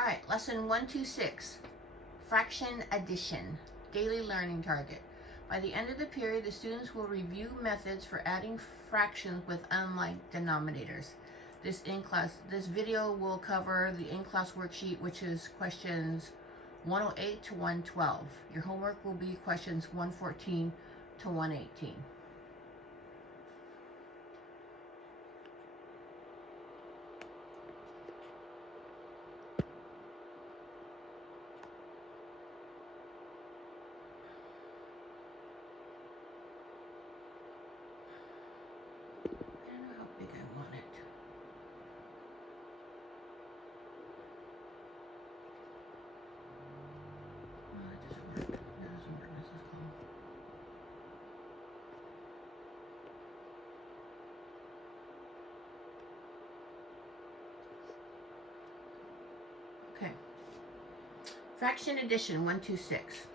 All right, lesson 126, fraction addition, daily learning target. By the end of the period, the students will review methods for adding fractions with unlike denominators. This video will cover the in-class worksheet, which is questions 108 to 112. Your homework will be questions 114 to 118. Okay. Fraction addition 126.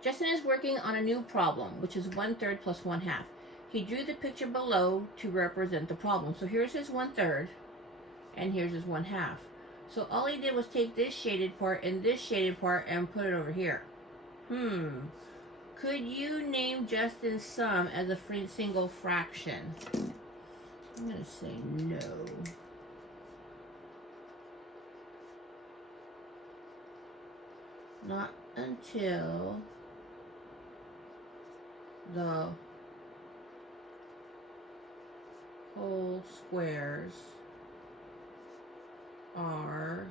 Justin is working on a new problem, which is 1/3 plus 1/2. He drew the picture below to represent the problem. So here's his 1/3, and here's his 1/2. So all he did was take this shaded part and this shaded part and put it over here. Could you name Justin's sum as a single fraction? I'm going to say no. Not until the whole squares are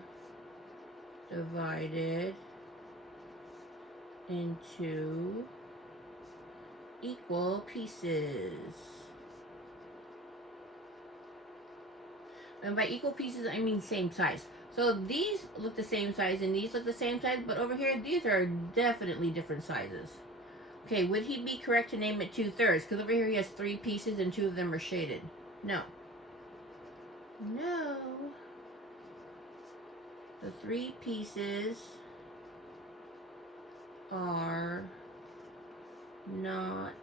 divided into equal pieces. And by equal pieces, I mean same size. So these look the same size and these look the same size, but over here, these are definitely different sizes. Okay, would he be correct to name it 2/3? Because over here he has 3 pieces and 2 of them are shaded. No. No. The 3 pieces are not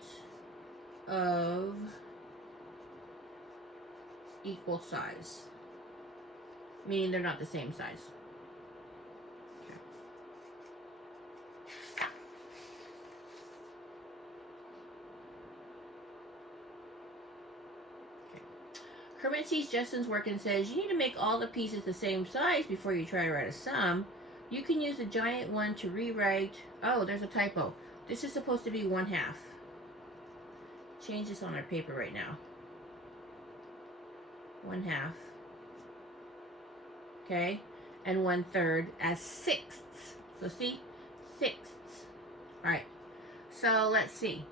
of equal size. Meaning they're not the same size. Okay. Kermit sees Justin's work and says, you need to make all the pieces the same size before you try to write a sum. You can use the giant one to rewrite. Oh, there's a typo. This is supposed to be 1/2. Change this on our paper right now. 1/2. Okay, and 1/3 as sixths. So see, sixths. All right, so let's see.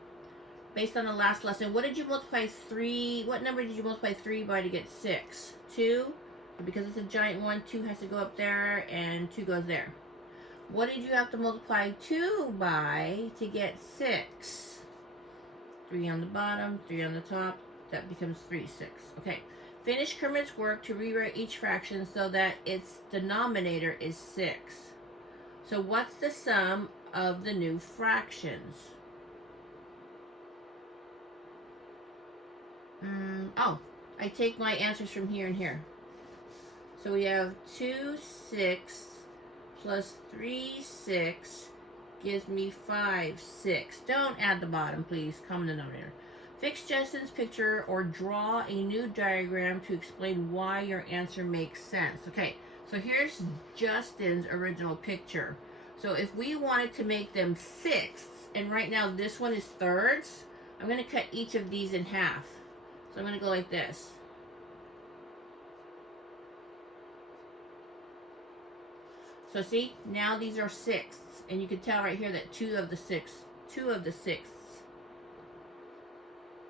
Based on the last lesson, what did you multiply 3? What number did you multiply 3 by to get 6? 2? Because it's a giant one, 2 has to go up there, and 2 goes there. What did you have to multiply 2 by to get 6? 3 on the bottom, 3 on the top. That becomes 3 6. Okay. Finish Kermit's work to rewrite each fraction so that its denominator is 6. So what's the sum of the new fractions? Oh, I take my answers from here and here. So we have 2 6 plus 3 6 gives me 5 6. Don't add the bottom, please. Common denominator. Fix Justin's picture or draw a new diagram to explain why your answer makes sense. Okay, so here's Justin's original picture. So if we wanted to make them sixths, and right now this one is thirds, I'm going to cut each of these in half. So I'm going to go like this. So see, now these are sixths, and you can tell right here that two of the sixths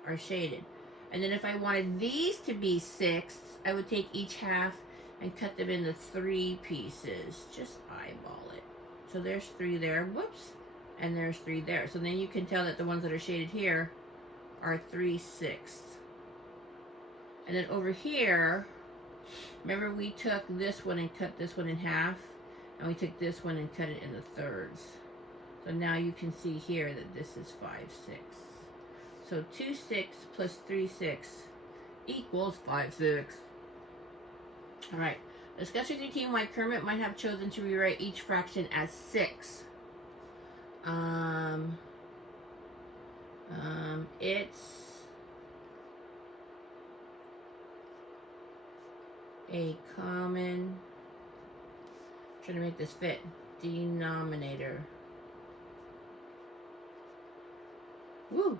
are shaded. And then if I wanted these to be sixths, I would take each half and cut them into 3 pieces. Just eyeball it. So there's 3 there, whoops, and there's 3 there. So then you can tell that the ones that are shaded here are 3 6ths. And then over here, remember we took this one and cut this one in half, and we took this one and cut it into thirds. So now you can see here that this is 5 6. So 2 6 plus 3 6 equals 5 6. All right, Discuss with your team why Kermit might have chosen to rewrite each fraction as 6. It's a common, trying to make this fit, denominator. Woo!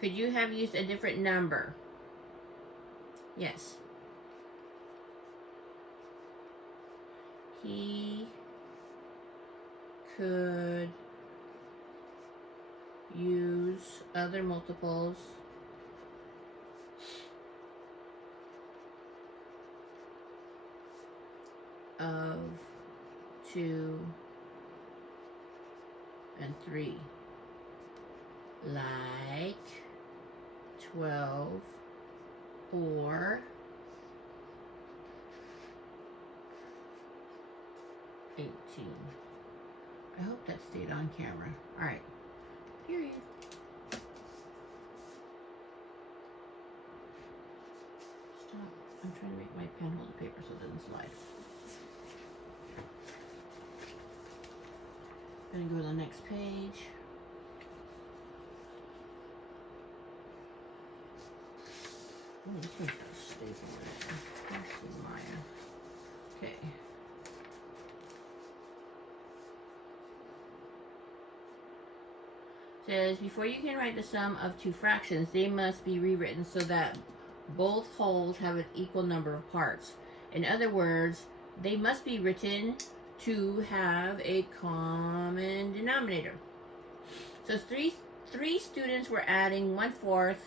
Could you have used a different number? Yes. He could use other multiples of 2 and 3, like 12 or 18. I hope that stayed on camera. All right. Period. Stop. I'm trying to make my pen hold the paper so it doesn't slide. Gonna go to the next page. Oh, this one's got a staple in it. Let's see, Maya. Okay. Says, before you can write the sum of two fractions, they must be rewritten so that both wholes have an equal number of parts. In other words, they must be written to have a common denominator. So three students were adding 1/4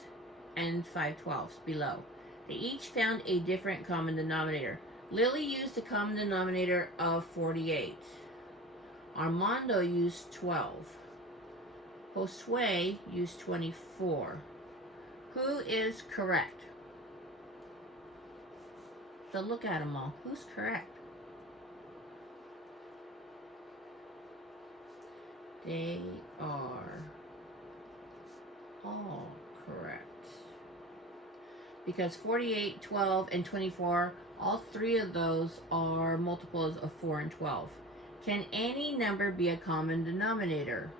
and 5/12 below. They each found a different common denominator. Lily used the common denominator of 48. Armando used 12. Josue used 24. Who is correct? So look at them all. Who's correct? They are all correct. Because 48, 12, and 24, all three of those are multiples of 4 and 12. Can any number be a common denominator?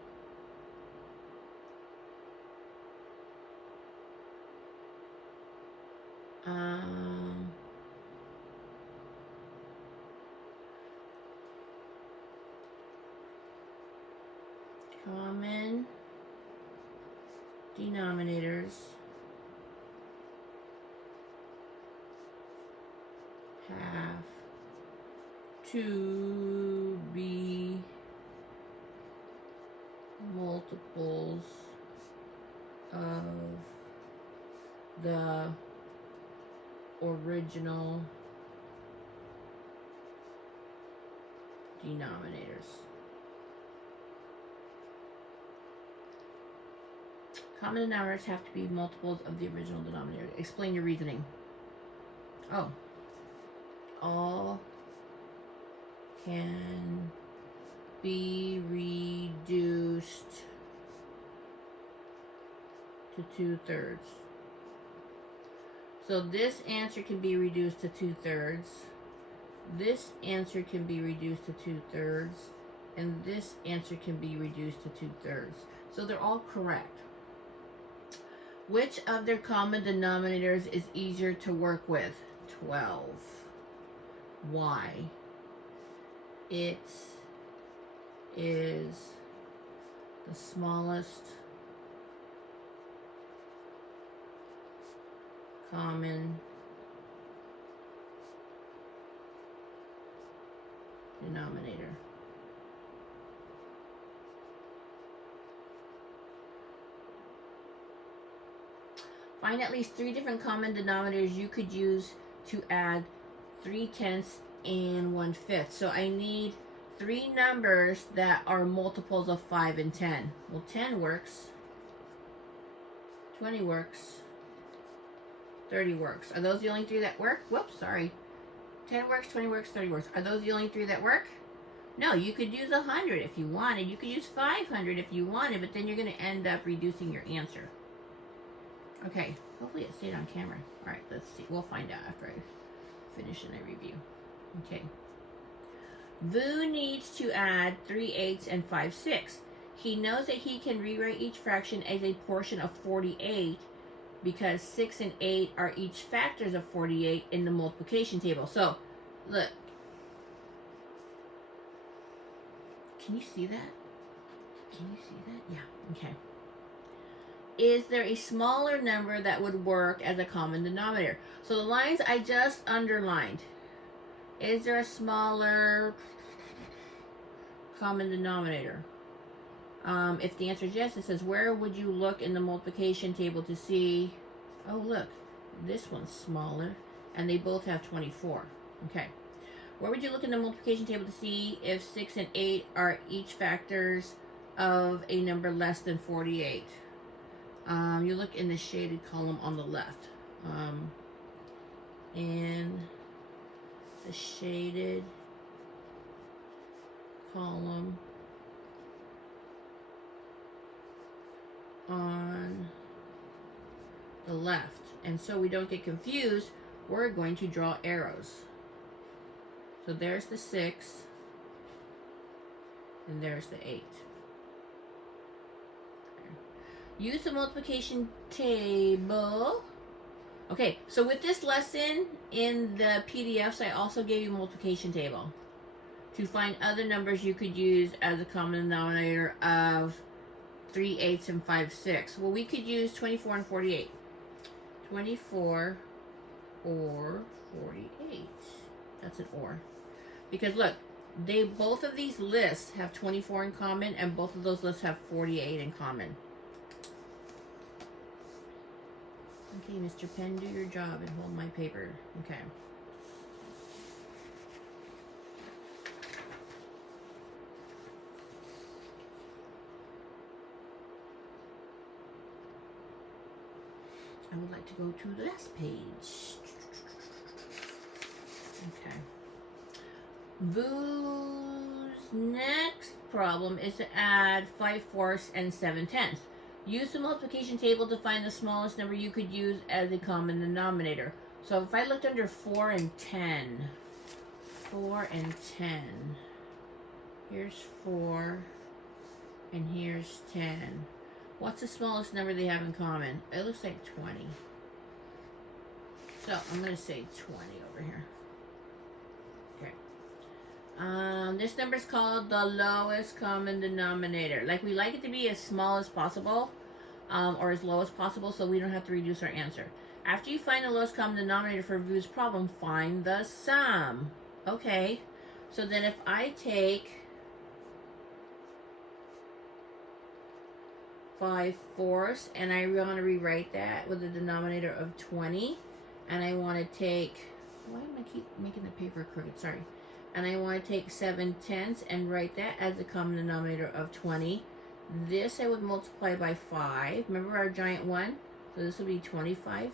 Common denominators have to be multiples of the original denominators. Common denominators have to be multiples of the original denominator. Explain your reasoning. Oh. All can be reduced to 2/3. So this answer can be reduced to 2/3. This answer can be reduced to 2/3. And this answer can be reduced to 2/3. So they're all correct. Which of their common denominators is easier to work with? 12. Why? It is the smallest common denominator. Find at least 3 different common denominators you could use to add 3/10 and 1/5. So I need 3 numbers that are multiples of 5 and 10. Well, 10 works. 20 works. 30 works. Are those the only 3 that work? Whoops, sorry. 10 works, 20 works, 30 works. Are those the only 3 that work? No, you could use 100 if you wanted. You could use 500 if you wanted, but then you're going to end up reducing your answer. Okay, hopefully it stayed on camera. All right, let's see. We'll find out after I finish and I review. Okay. Vu needs to add 3/8 and 5/6. He knows that he can rewrite each fraction as a portion of 48 because 6 and 8 are each factors of 48 in the multiplication table. So, look. Can you see that? Can you see that? Yeah, okay. Is there a smaller number that would work as a common denominator? So the lines I just underlined. Is there a smaller common denominator? If the answer is yes, it says, where would you look in the multiplication table to see, oh look, this one's smaller, and they both have 24. Okay. Where would you look in the multiplication table to see if 6 and 8 are each factors of a number less than 48? You look in the shaded column on the left. In the shaded column on the left. And so we don't get confused, we're going to draw arrows. So there's the 6, and there's the 8. Use the multiplication table. Okay, so with this lesson in the PDFs, I also gave you a multiplication table to find other numbers you could use as a common denominator of 3/8 and 5/6. Well, we could use 24 and 48. 24 or 48. That's an or. Because look, both of these lists have 24 in common, and both of those lists have 48 in common. Okay, Mr. Pen, do your job and hold my paper. Okay. I would like to go to the last page. Okay. Vu's next problem is to add 5/4 and 7/10. Use the multiplication table to find the smallest number you could use as a common denominator. So if I looked under 4 and 10, 4 and 10, here's 4 and here's 10. What's the smallest number they have in common? It looks like 20. So I'm going to say 20 over here. Okay. This number is called the lowest common denominator. Like, we like it to be as small as possible, or as low as possible, so we don't have to reduce our answer. After you find the lowest common denominator for Vu's problem, find the sum. Okay. So then if I take 5/4 and I want to rewrite that with a denominator of 20, and I want to take, why am I keep making the paper crooked? Sorry. And I want to take 7/10 and write that as a common denominator of 20. This I would multiply by 5. Remember our giant 1? So this would be 25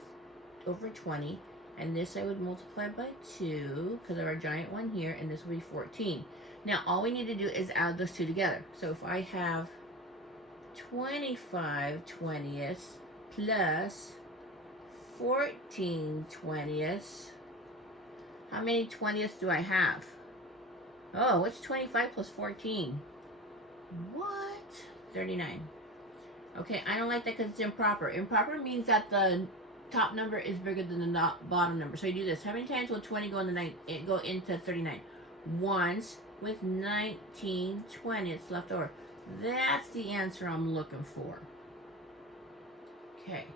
over 20. And this I would multiply by 2 because of our giant 1 here. And this will be 14. Now all we need to do is add those two together. So if I have 25 20ths plus 14 20ths, how many 20ths do I have? Oh, what's 25 plus 14? What? 39. Okay, I don't like that because it's improper. Improper means that the top number is bigger than the bottom number. So you do this. How many times will 20 go into 39? Once, with 19 20ths left over. That's the answer I'm looking for. Okay.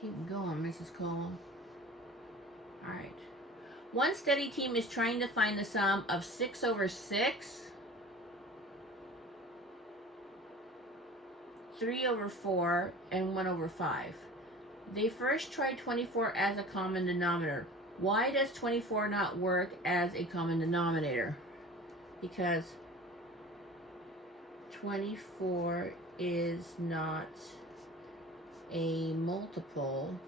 Keep going, Mrs. Cole. Alright. One study team is trying to find the sum of 6 over 6, 3 over 4, and 1 over 5. They first tried 24 as a common denominator. Why does 24 not work as a common denominator? Because 24 is not a multiple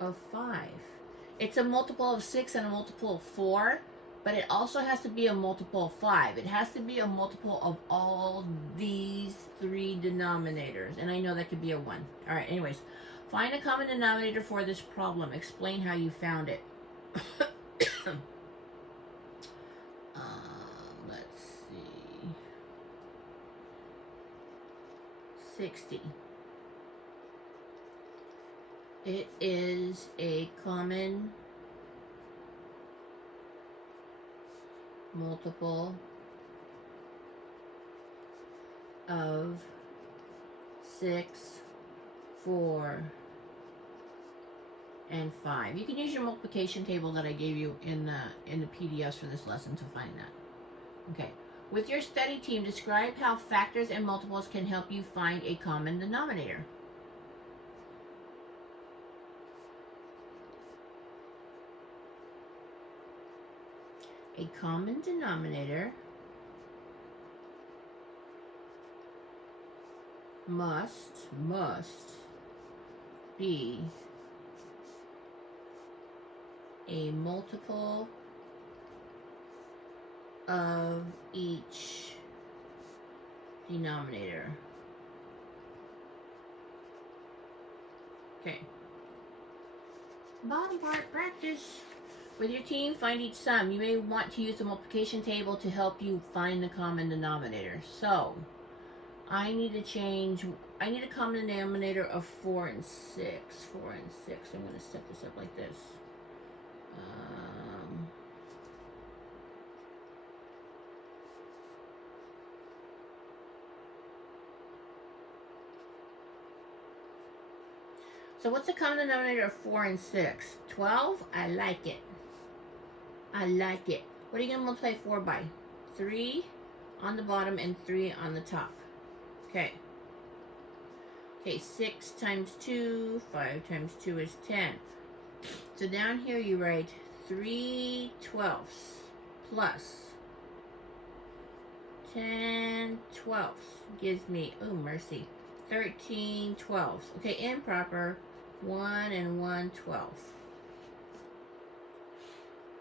of 5. It's a multiple of 6 and a multiple of 4, but it also has to be a multiple of 5. It has to be a multiple of all these 3 denominators. And I know that could be a 1. Alright, anyways. Find a common denominator for this problem. Explain how you found it. Let's see. 60. It is a common multiple of 6, 4, and 5. You can use your multiplication table that I gave you in the PDFs for this lesson to find that. Okay. With your study team, describe how factors and multiples can help you find a common denominator. A common denominator must be a multiple of each denominator. Okay. Body part practice. With your team, find each sum. You may want to use the multiplication table to help you find the common denominator. So, I need a common denominator of 4 and 6. 4 and 6. I'm going to set this up like this. So what's the common denominator of 4 and 6? 12? I like it. I like it. What are you going to multiply 4 by? 3 on the bottom and 3 on the top. Okay. Okay, 6 times 2, 5 times 2 is 10. So down here you write 3 twelfths plus 10 twelfths gives me, oh mercy, 13 twelfths. Okay, improper, 1 and 1 twelfth.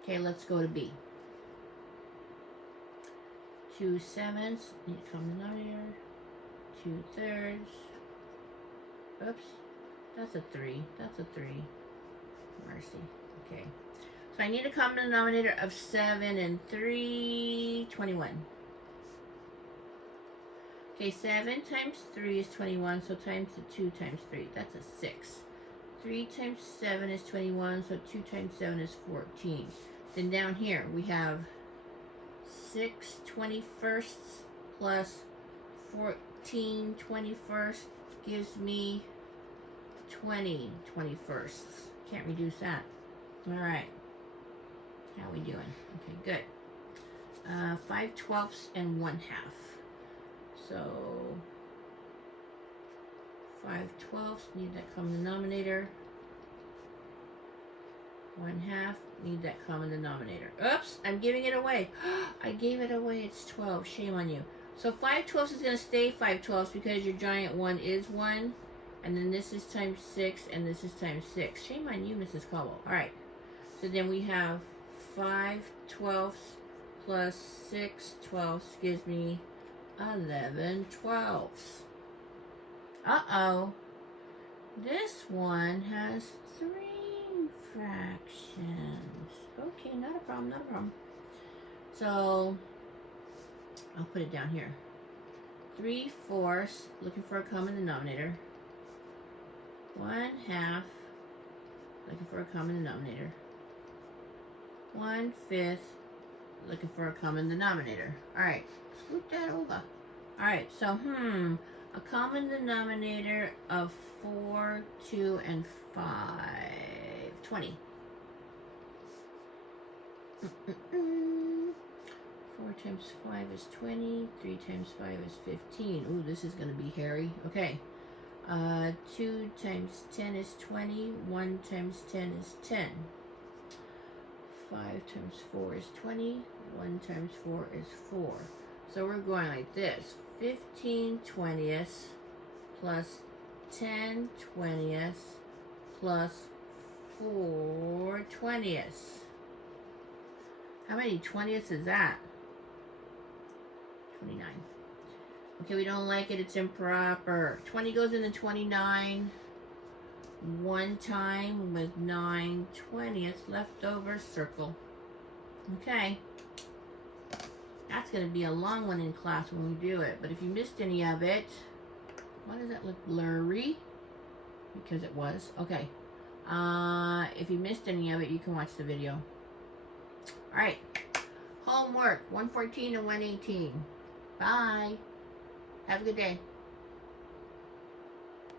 Okay, let's go to B. 2 sevenths, need a common denominator. 2 thirds. Oops, that's a 3. That's a 3. Mercy. Okay. So I need a common denominator of 7 and 3, 21. Okay, 7 times 3 is 21, so times the 2 times 3, that's a 6. 3 times 7 is 21, so 2 times 7 is 14. Then down here we have 6 21sts plus 14 21st gives me 20 21sts. Can't reduce that. All right. How we doing? Okay, good. 5 twelfths and 1 half. So 5 twelfths, need that common denominator. 1 half, need that common denominator. Oops, I'm giving it away. I gave it away. It's 12. Shame on you. So 5 twelfths is going to stay 5 twelfths because your giant 1 is 1. And then this is times 6, and this is times 6. Shame on you, Mrs. Cobble. All right. So then we have 5 twelfths plus 6 twelfths gives me 11 twelfths. Uh-oh. This one has 3 fractions. Okay, not a problem, not a problem. So, I'll put it down here. 3/4, looking for a common denominator. 1 half, looking for a common denominator. 1/5, looking for a common denominator. Alright, scoot that over. Alright, so, a common denominator of 4, 2, and 5. 20. 4 times 5 is 20. 3 times 5 is 15. Ooh, this is going to be hairy. Okay. 2 times 10 is 20. 1 times 10 is 10. 5 times 4 is 20. 1 times 4 is 4. So we're going like this. 15 20ths plus 10 20ths plus 4 20ths. How many 20ths is that? 29. Okay, we don't like it. It's improper. 20 goes into 29. 1 time with 9/20 leftover, circle. Okay. That's going to be a long one in class when we do it. But if you missed any of it, why does that look blurry? Because it was. Okay. If you missed any of it, you can watch the video. Alright. Homework 114 and 118. Bye. Have a good day.